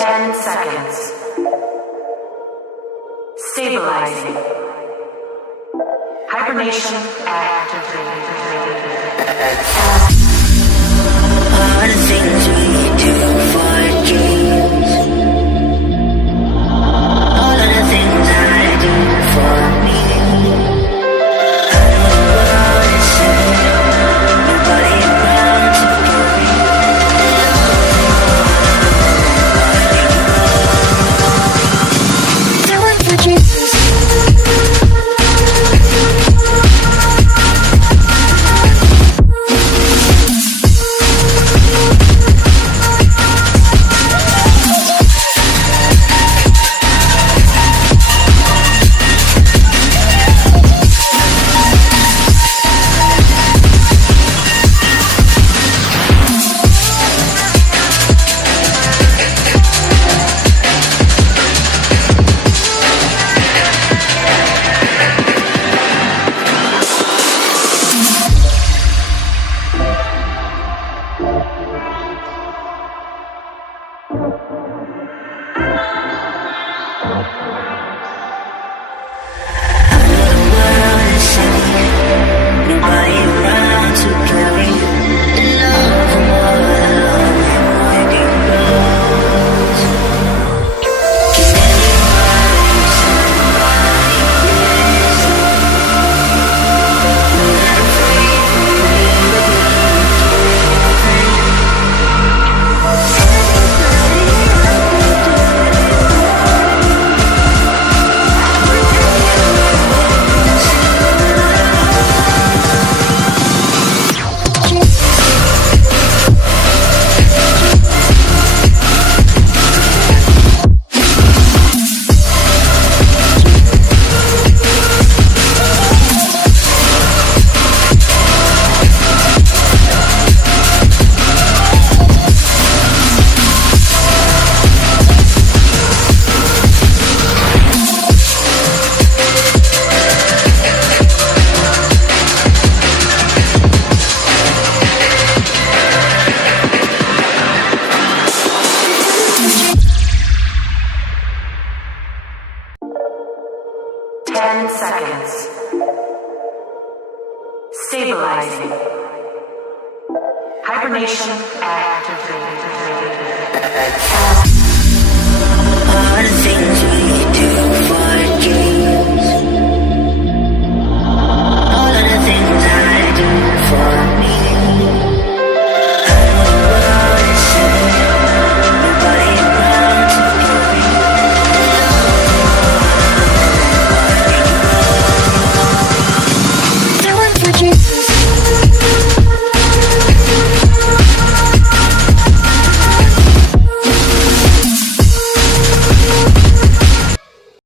10 seconds. Stabilizing. Hibernation activated. All the things we do for dreams. All of the things I do for me. I know the world is saying nobody around to carry. Doing for dreams. Stabilizing. Hibernation activated. All the things we do for